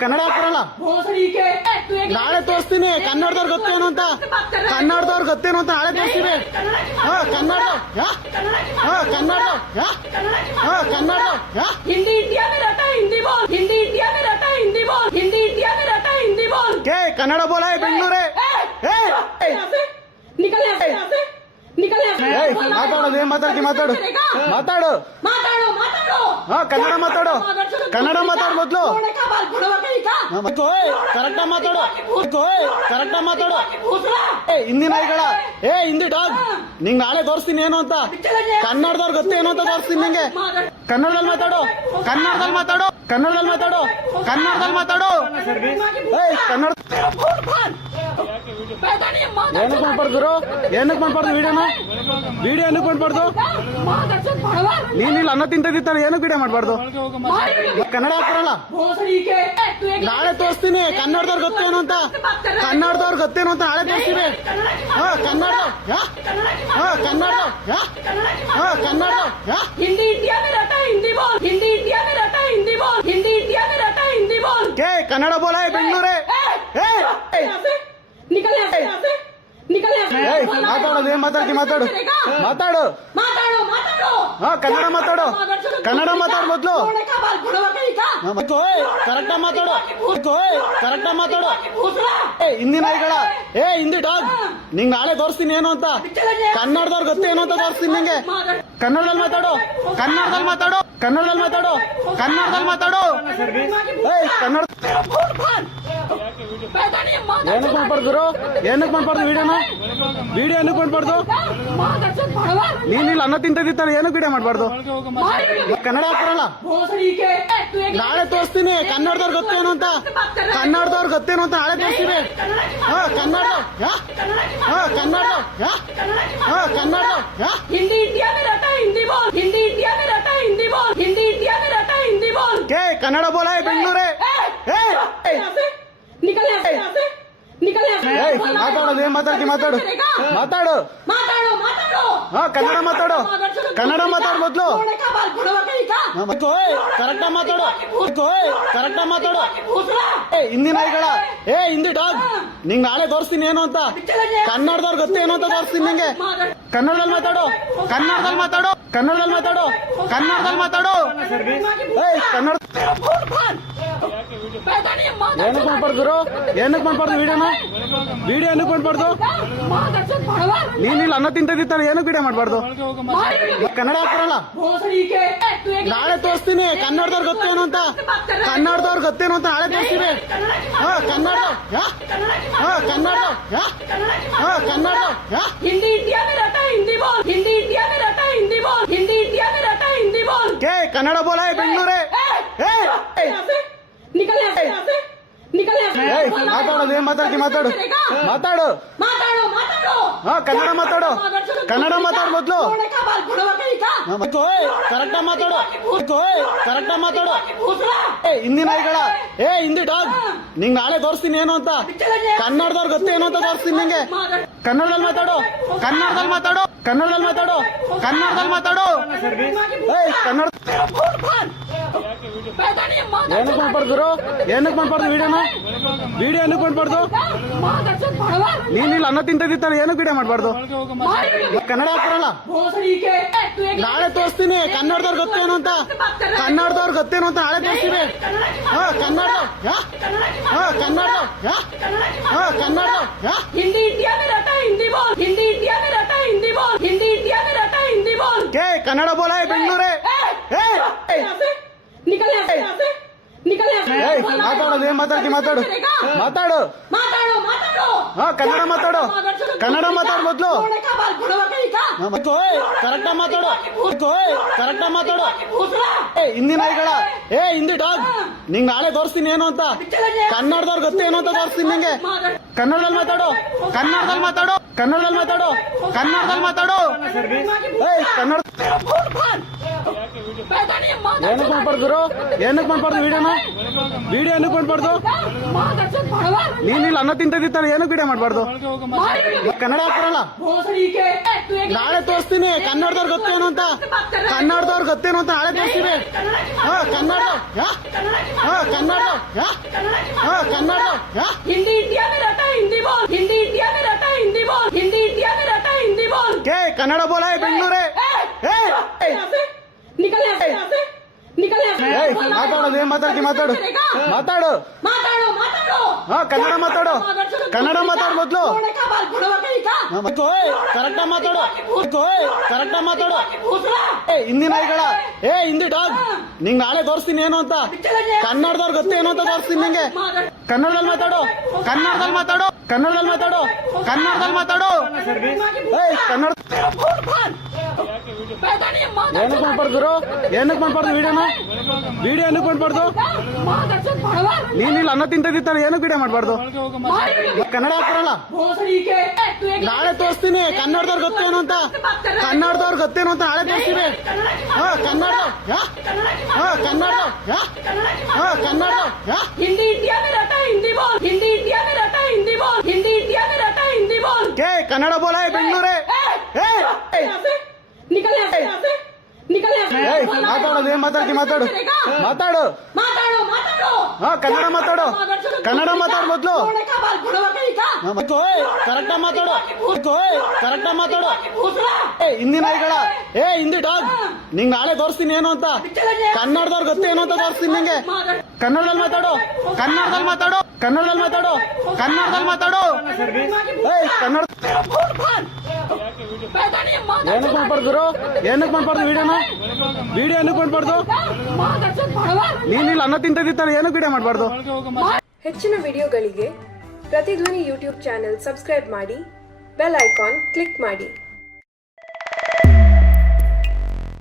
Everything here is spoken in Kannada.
ಕನ್ನಡ ಹಾಕ್ರಲ್ಲ ನಾಳೆ ತೋರಿಸ್ತೀನಿ ಕನ್ನಡದವ್ರು ಗೊತ್ತೇನು ಅಂತ ಕನ್ನಡದವ್ರು ಗೊತ್ತೇನು ಅಂತ ನಾಳೆ ತೋರಿಸ್ತೀವಿ कन्नड़ हिंदी इंडिया में रहता है हिंदी बोल हिंदी इंडिया में रहता है हिंदी बोल हिंदी इंडिया में रहता है हिंदी बोल के कन्नड़ बोला है बेंगलुरु निकल यहाँ से निकल ಮಾತಾಡೋದು ಏನ್ ಮಾತಾಡ್ತಿ ಮಾತಾಡು ಮಾತಾಡು ಮಾತಾಡೋ ಮಾತಾಡೋ ಕನ್ನಡ ಮಾತಾಡು ಕನ್ನಡ ಮಾತಾಡು ಮೊದ್ಲು ಕರೆಕ್ಟ್ ಮಾತಾಡು ಕರೆಕ್ಟ್ ಮಾತಾಡು ಹಿಂದಿ ನಾಯಿಗಳ ಹಿಂದಿ ಡಾಗ್ ನಿಂಗ್ ನಾಳೆ ತೋರಿಸ್ತೀನಿ ಏನು ಅಂತ ಕನ್ನಡದವ್ರು ಗೊತ್ತೇನು ಅಂತ ತೋರಿಸ್ತೀನಿ ನಿಂಗೆ ಕನ್ನಡದಲ್ಲಿ ಮಾತಾಡು ಕನ್ನಡದಲ್ಲಿ ಮಾತಾಡು ಕನ್ನಡದಲ್ಲಿ ಮಾತಾಡು ಕನ್ನಡದಲ್ಲಿ ಮಾತಾಡು ಕನ್ನಡ ಏನಕ್ಕೆ ಮಾಡ್ಬಾರ್ದು ಏನಕ್ಕೆ ಮಾಡ್ಬಾರ್ದು ವಿಡಿಯೋನ ವಿಡಿಯೋ ಏನಕ್ಕೆ ಮಾಡ್ಬಾರ್ದು ನೀನಿಲ್ಲ ಅನ್ನ ತಿಂತಿದ್ದಾನೆ ಏನಕ್ಕೆ ವಿಡಿಯೋ ಮಾಡ್ಬಾರ್ದು ಕನ್ನಡ ಹಾಕ್ರಲ್ಲ ನಾಳೆ ತೋರಿಸ್ತೀನಿ ಕನ್ನಡದವ್ರು ಗೊತ್ತೇನು ಅಂತ ಕನ್ನಡದವ್ರು ಗೊತ್ತೇನು ಅಂತ ನಾಳೆ ತೋರಿಸ್ತೀವಿ ಕನ್ನಡ हिंदी इंडिया में रहता है हिंदी बोल हिंदी इंडिया में रहता है हिंदी बोल हिंदी इंडिया में रहता है हिंदी बोल के कन्नड़ बोला है बेंगलुरु निकल यहाँ से निकल ಮಾತಾಡೋದು ಏನ್ ಮಾತಾಡ್ತಿ ಮಾತಾಡು ಮಾತಾಡು ಮಾತಾಡೋ ಮಾತಾಡೋ ಕನ್ನಡ ಮಾತಾಡು ಕನ್ನಡ ಮಾತಾಡು ಮೊದ್ಲು ಕರೆಕ್ಟ್ ಮಾತಾಡು ಕರೆಕ್ಟ್ ಮಾತಾಡು ಹಿಂದಿ ನಾಯಿಗಳ ಹಿಂದಿ ಡಾಗ್ ನಿಂಗ್ ನಾಳೆ ತೋರಿಸ್ತೀನಿ ಏನು ಅಂತ ಕನ್ನಡದವ್ರು ಗೊತ್ತೇನು ಅಂತ ತೋರಿಸ್ತೀನಿ ನಿಂಗೆ ಕನ್ನಡದಲ್ಲಿ ಮಾತಾಡು ಕನ್ನಡದಲ್ಲಿ ಮಾತಾಡು ಕನ್ನಡದಲ್ಲಿ ಮಾತಾಡು ಕನ್ನಡದಲ್ಲಿ ಮಾತಾಡು ಕನ್ನಡ ಏನಕ್ಕೆ ಮಾಡ್ಬಾರ್ದು ಏನಕ್ಕೆ ಮಾಡ್ಬಾರ್ದು ವಿಡಿಯೋನ ವಿಡಿಯೋ ಏನಕ್ಕೆ ಮಾಡ್ಬಾರ್ದು ನೀನಿಲ್ಲ ಅನ್ನ ತಿಂತಿದ್ದಾನೆ ಏನಕ್ಕೆ ವಿಡಿಯೋ ಮಾಡ್ಬಾರ್ದು ಕನ್ನಡ ಹಾಕ್ರಲ್ಲ ನಾಳೆ ತೋರಿಸ್ತೀನಿ ಕನ್ನಡದವ್ರು ಗೊತ್ತೇನು ಅಂತ ಕನ್ನಡದವ್ರು ಗೊತ್ತೇನು ಅಂತ ನಾಳೆ ತೋರಿಸ್ತೀವಿ ಕನ್ನಡ हिंदी इंडिया में रहता है हिंदी बोल हिंदी इंडिया में रहता है हिंदी बोल हिंदी इंडिया में रहता है हिंदी बोल के कन्नड़ बोला है बेंगलुरु निकल यहाँ से निकल ಮಾತಾಡೋದು ಏನ್ ಮಾತಾಡ್ತಿ ಮಾತಾಡು ಮಾತಾಡು ಮಾತಾಡೋ ಮಾತಾಡೋ ಕನ್ನಡ ಮಾತಾಡು ಕನ್ನಡ ಮಾತಾಡು ಮೊದ್ಲು ಕರೆಕ್ಟ್ ಮಾತಾಡು ಕರೆಕ್ಟ್ ಮಾತಾಡು ಹಿಂದಿ ನಾಯಿಗಳ ಹಿಂದಿ ಡಾಗ್ ನಿಂಗ್ ನಾಳೆ ತೋರಿಸ್ತೀನಿ ಏನು ಅಂತ ಕನ್ನಡದವ್ರು ಗೊತ್ತೇನು ಅಂತ ತೋರಿಸ್ತೀನಿ ನಿಂಗೆ ಕನ್ನಡದಲ್ಲಿ ಮಾತಾಡು ಕನ್ನಡದಲ್ಲಿ ಮಾತಾಡು ಕನ್ನಡದಲ್ಲಿ ಮಾತಾಡು ಕನ್ನಡದಲ್ಲಿ ಮಾತಾಡು ಕನ್ನಡ ಏನಕ್ಕೆ ಮಾಡ್ಬಾರ್ದು ಏನಕ್ಕೆ ಮಾಡ್ಬಾರ್ದು ವಿಡಿಯೋನ ವಿಡಿಯೋ ಏನಕ್ಕೆ ಮಾಡ್ಬಾರ್ದು ನೀನಿಲ್ಲ ಅನ್ನ ತಿಂತಿದ್ದಾನೆ ಏನಕ್ಕೆ ವಿಡಿಯೋ ಮಾಡ್ಬಾರ್ದು ಕನ್ನಡ ಹಾಕ್ರಲ್ಲ ನಾಳೆ ತೋರಿಸ್ತೀನಿ ಕನ್ನಡದವ್ರು ಗೊತ್ತೇನು ಅಂತ ಕನ್ನಡದವ್ರು ಗೊತ್ತೇನು ಅಂತ ನಾಳೆ ತೋರಿಸ್ತೀವಿ ಕನ್ನಡ हिंदी इंडिया में रहता है हिंदी बोल हिंदी इंडिया में रहता है हिंदी बोल हिंदी इंडिया में रहता है हिंदी बोल के कन्नड़ बोला है बेंगलुरु निकल यहाँ से निकल ಮಾತಾಡೋದು ಏನ್ ಮಾತಾಡ್ತಿ ಮಾತಾಡು ಮಾತಾಡು ಮಾತಾಡೋ ಮಾತಾಡೋ ಕನ್ನಡ ಮಾತಾಡು ಕನ್ನಡ ಮಾತಾಡು ಮೊದ್ಲು ಕರೆಕ್ಟ್ ಮಾತಾಡು ಕರೆಕ್ಟ್ ಮಾತಾಡು ಹಿಂದಿ ನಾಯಿಗಳ ಹಿಂದಿ ಡಾಗ್ ನಿಂಗ್ ನಾಳೆ ತೋರಿಸ್ತೀನಿ ಏನು ಅಂತ ಕನ್ನಡದವ್ರು ಗೊತ್ತೇನು ಅಂತ ತೋರಿಸ್ತೀನಿ ನಿಂಗೆ ಕನ್ನಡದಲ್ಲಿ ಮಾತಾಡು ಕನ್ನಡದಲ್ಲಿ ಮಾತಾಡು ಕನ್ನಡದಲ್ಲಿ ಮಾತಾಡು ಕನ್ನಡದಲ್ಲಿ ಮಾತಾಡು ಕನ್ನಡ ಏನಕ್ಕೆ ಮಾಡ್ಬಾರ್ದು ಏನಕ್ಕೆ ಮಾಡ್ಬಾರ್ದು ವಿಡಿಯೋನ ವಿಡಿಯೋ ಏನಕ್ಕೆ ಮಾಡ್ಬಾರ್ದು ನೀನಿಲ್ಲ ಅನ್ನ ತಿಂತಿದ್ದಾನೆ ಏನಕ್ಕೆ ವಿಡಿಯೋ ಮಾಡ್ಬಾರ್ದು ಕನ್ನಡ ಹಾಕ್ರಲ್ಲ ನಾಳೆ ತೋರಿಸ್ತೀನಿ ಕನ್ನಡದವ್ರು ಗೊತ್ತೇನು ಅಂತ ಕನ್ನಡದವ್ರು ಗೊತ್ತೇನು ಅಂತ ನಾಳೆ ತೋರಿಸ್ತೀವಿ ಕನ್ನಡ हिंदी इंडिया में रहता है हिंदी बोल हिंदी इंडिया में रहता है हिंदी बोल हिंदी इंडिया में रहता है हिंदी बोल के कन्नड़ बोला है बेंगलुरु निकल यहाँ से निकल ಮಾತಾಡೋದು ಏನ್ ಮಾತಾಡ್ತಿ ಮಾತಾಡು ಮಾತಾಡು ಮಾತಾಡೋ ಮಾತಾಡೋ ಕನ್ನಡ ಮಾತಾಡು ಕನ್ನಡ ಮಾತಾಡು ಮೊದ್ಲು ಕರೆಕ್ಟ್ ಮಾತಾಡು ಕರೆಕ್ಟ್ ಮಾತಾಡು ಹಿಂದಿ ನಾಯಿಗಳ ಹಿಂದಿ ಡಾಗ್ ನಿಂಗ್ ನಾಳೆ ತೋರಿಸ್ತೀನಿ ಏನು ಅಂತ ಕನ್ನಡದವ್ರು ಗೊತ್ತೇನು ಅಂತ ತೋರಿಸ್ತೀನಿ ನಿಂಗೆ ಕನ್ನಡದಲ್ಲಿ ಮಾತಾಡು ಕನ್ನಡದಲ್ಲಿ ಮಾತಾಡು ಕನ್ನಡದಲ್ಲಿ ಮಾತಾಡು ಕನ್ನಡದಲ್ಲಿ ಮಾತಾಡು ಕನ್ನಡ पैदा नहीं माँ ಏನಕ್ಕೆ ಮಾಡ್ಬಾರ್ದು ಗುರು ಏನಕ್ಕೆ ಮಾಡ್ಬಾರ್ದು ವಿಡಿಯೋನ ವಿಡಿಯೋ ಏನಕ್ಕೆ ಮಾಡ್ಬಾರ್ದು माँ दर्शन भगवान ನೀನ್ ಇಲ್ಲಿ ಅನ್ನ ತಿಂತಿದ್ದಾನೆ ಏನಕ್ಕೆ ವಿಡಿಯೋ ಮಾಡ್ಬಾರ್ದು ಕನ್ನಡ ಹಾಕ್ತಾರಲ್ಲ भोसड़ी के तू एक ನಾಳೆ ತೋರಿಸ್ತೀನಿ ಕನ್ನಡದವ್ರು ಗೊತ್ತೇನು ಅಂತ ಕನ್ನಡದವ್ರು ಗೊತ್ತೇನು ಅಂತ ನಾಳೆ ತೋರಿಸ್ತೀನಿ ಹಾ ಕನ್ನಡ हिंदी इंडिया में रहता है हिंदी बोल हिंदी इंडिया में रहता है हिंदी बोल हिंदी इंडिया में रहता है हिंदी बोल ಕೆ ಕನ್ನಡ ಬೋಲ ಬೆಂಗಳೂರೇ निकल यहाँ से निकल यहाँ से ಮಾತಾಡೋದು ಏನ್ ಮಾತಾಡ್ತಿ ಮಾತಾಡು ಮಾತಾಡು माताड़ो माताड़ो ಹಾ ಕನ್ನಡ ಮಾತಾಡು ಕನ್ನಡ ಮಾತಾಡು ಮೊದ್ಲು घोड़े का बाल घोड़वा कहीं का ಕರೆಕ್ಟ್ ಮಾತಾಡು ಕರೆಕ್ಟ್ ಮಾತಾಡು भूसड़ा ಹಿಂದಿ ನಾಯಿಗಳ ಹಿಂದಿ ಡಾಗ್ ನಿಂಗ್ ನಾಳೆ ತೋರಿಸ್ತೀನಿ ಏನು ಅಂತ ಕನ್ನಡದವ್ರು ಗೊತ್ತೇನು ಅಂತ ತೋರಿಸ್ತೀನಿ ನಿಂಗೆ ಕನ್ನಡದಲ್ಲಿ ಮಾತಾಡು ಕನ್ನಡದಲ್ಲಿ ಮಾತಾಡು ಕನ್ನಡದಲ್ಲಿ ಮಾತಾಡು ಕನ್ನಡದಲ್ಲಿ ಮಾತಾಡು ಕನ್ನಡ पैदा नहीं माँ ಏನಕ್ಕೆ ಮಾಡ್ಬಾರ್ದು ಗುರು ಏನಕ್ಕೆ ಮಾಡ್ಬಾರ್ದು ವಿಡಿಯೋನ ವಿಡಿಯೋ ಏನಕ್ಕೆ ಮಾಡ್ಬಾರ್ದು माँ दर्शन भगवान ನೀನ್ ಇಲ್ಲಿ ಅನ್ನ ತಿಂತಿದ್ದಾನೆ ಏನಕ್ಕೆ ವಿಡಿಯೋ ಮಾಡ್ಬಾರ್ದು ಕನ್ನಡ ಹಾಕ್ತಾರಲ್ಲ भोसड़ी के तू एक ನಾಳೆ ತೋರಿಸ್ತೀನಿ ಕನ್ನಡದವ್ರು ಗೊತ್ತೇನು ಅಂತ ಕನ್ನಡದವ್ರು ಗೊತ್ತೇನು ಅಂತ ನಾಳೆ ತೋರಿಸ್ತೀನಿ ಹಾ ಕನ್ನಡ हिंदी इंडिया में रहता है हिंदी बोल हिंदी इंडिया में रहता है हिंदी बोल हिंदी इंडिया में रहता है हिंदी बोल ಕೆ ಕನ್ನಡ ಬೋಲ ಬೆಂಗಳೂರೇ निकल यहाँ से निकल यहाँ से ಮಾತಾಡೋದು ಏನ್ ಮಾತಾಡ್ತಿ ಮಾತಾಡು ಮಾತಾಡು माताड़ो माताड़ो ಹಾ ಕನ್ನಡ ಮಾತಾಡು ಕನ್ನಡ ಮಾತಾಡು ಮೊದ್ಲು घोड़े का बाल घोड़वा कहीं का ಕರೆಕ್ಟ್ ಮಾತಾಡು ಕರೆಕ್ಟ್ ಮಾತಾಡು भूसड़ा ಹಿಂದಿ ನಾಯಿಗಳ ಹಿಂದಿ ಡಾಗ್ ನಿಂಗ್ ನಾಳೆ ತೋರಿಸ್ತೀನಿ ಏನು ಅಂತ ಕನ್ನಡದವ್ರು ಗೊತ್ತೇನು ಅಂತ ತೋರಿಸ್ತೀನಿ ನಿಂಗೆ ಕನ್ನಡದಲ್ಲಿ ಮಾತಾಡು ಕನ್ನಡದಲ್ಲಿ ಮಾತಾಡು ಕನ್ನಡದಲ್ಲಿ ಮಾತಾಡು ಕನ್ನಡದಲ್ಲಿ ಮಾತಾಡು ಕನ್ನಡ पैदा नहीं माँ ಏನಕ್ಕೆ ಮಾಡ್ಬಾರ್ದು ಗುರು ಏನಕ್ಕೆ ಮಾಡ್ಬಾರ್ದು ವಿಡಿಯೋನ ವಿಡಿಯೋ ಏನಕ್ಕೆ ಮಾಡ್ಬಾರ್ದು माँ दर्शन भगवान ನೀನ್ ಇಲ್ಲಿ ಅನ್ನ ತಿಂತಿದ್ದಾನೆ ಏನಕ್ಕೆ ವಿಡಿಯೋ ಮಾಡ್ಬಾರ್ದು ಹೆಚ್ಚಿನ ವಿಡಿಯೋಗಳಿಗೆ ಪ್ರತಿಧ್ವನಿ ಯೂಟ್ಯೂಬ್ ಚಾನೆಲ್ ಸಬ್ಸ್ಕ್ರೈಬ್ ಮಾಡಿ ಬೆಲ್ ಐಕಾನ್ ಕ್ಲಿಕ್ ಮಾಡಿ